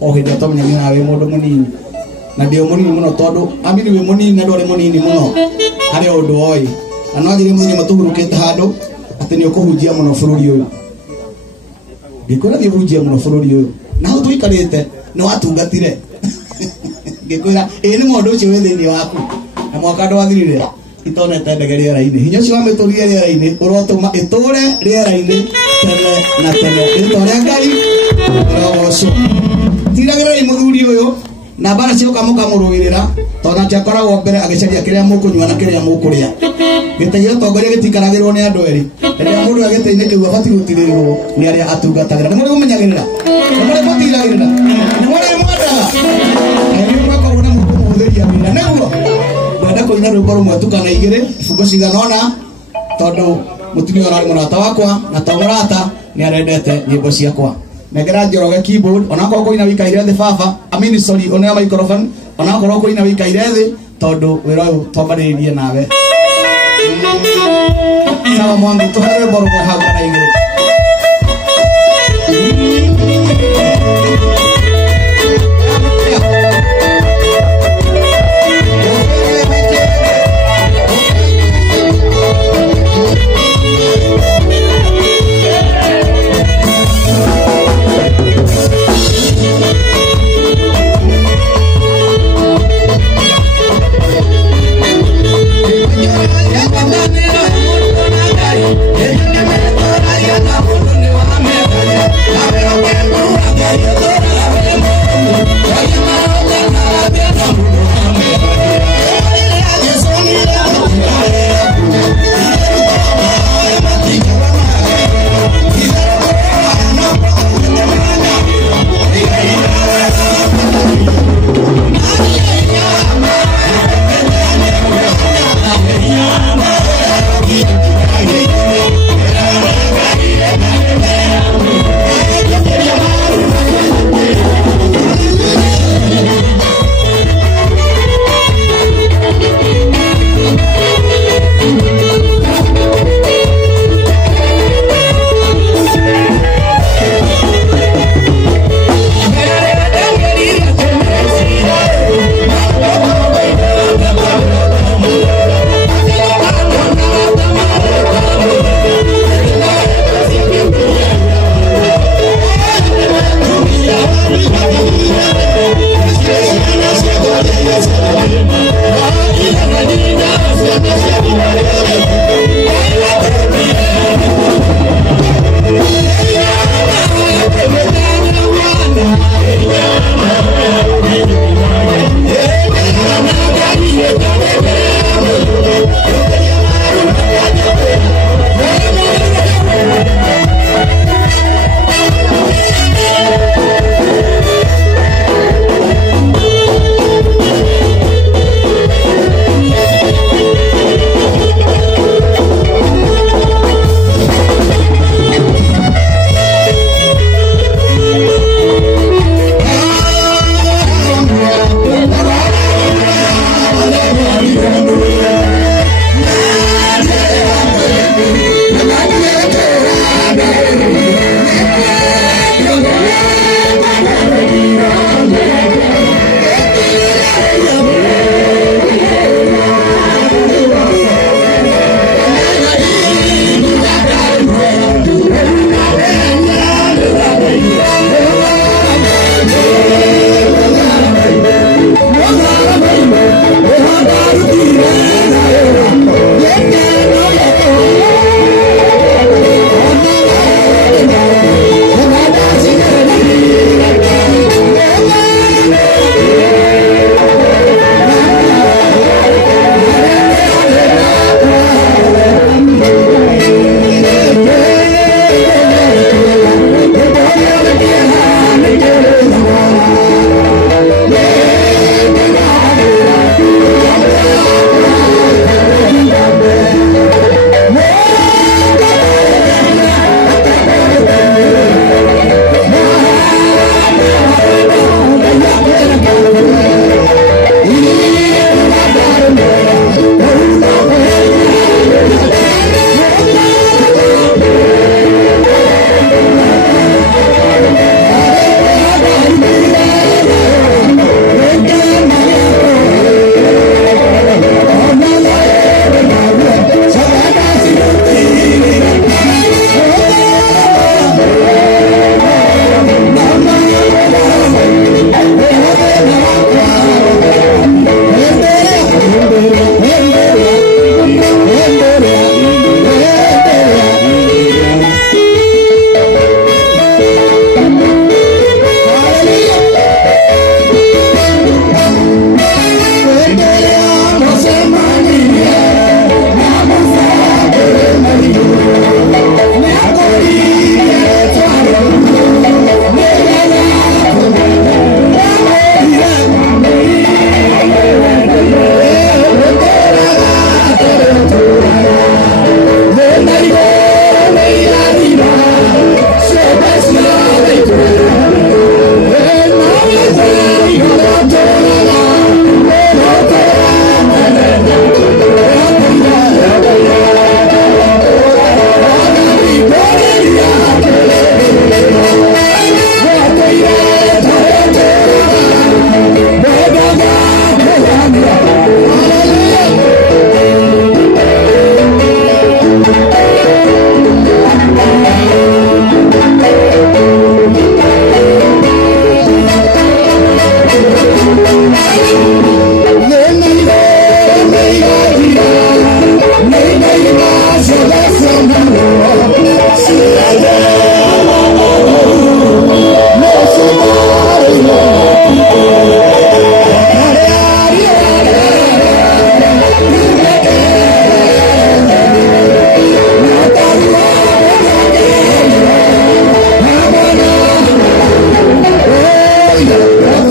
o hindi atomenya ngina we mundu munini na ndio munini muno tondu amini we munini na ndore munini muno hari undu oi anogire munyi matugurukite handu ati ni ukuhunjia muno bururi uyu ngikora ni hujia muno bururi uyu na hu tuikarite ni watungatire ngikora ni mundu ucio we thini waku na mwaka ndo wathirire itonete ndege riera-ini hinya cio wameturia riera-ini urotuma iture riera-ini tene na tene rito ria Ngai rogoco tiragirei muthuri uyu na bara cio kamukamurugirira tona njakoragwo mbere agicaria kiria mukunywa na kiria mukuria giteire tongoria gitikaragirwo ni andu eri riria mundu agiteine kiu abati gutirirwo ni aria atungatagira ni muri mumenyagirira ni muri mutiragirira ni muri mwenda ni mwako una mukumuthiria mina neguo mwenda kuina rwimbo rumwe tukana igiri ifungo ciganona tondu mutumia urari murata wakwa na to murata ni arendete nyimbo ciakwa negera Njoroge keyboard onako kuina wikaire thi baba amini sorry ona microphone onako kuina wikaire thi tondu wira uyu twambaririe nawe sawa mwangu tuhere rwimbo rumwe hau kana igiri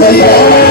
Ngai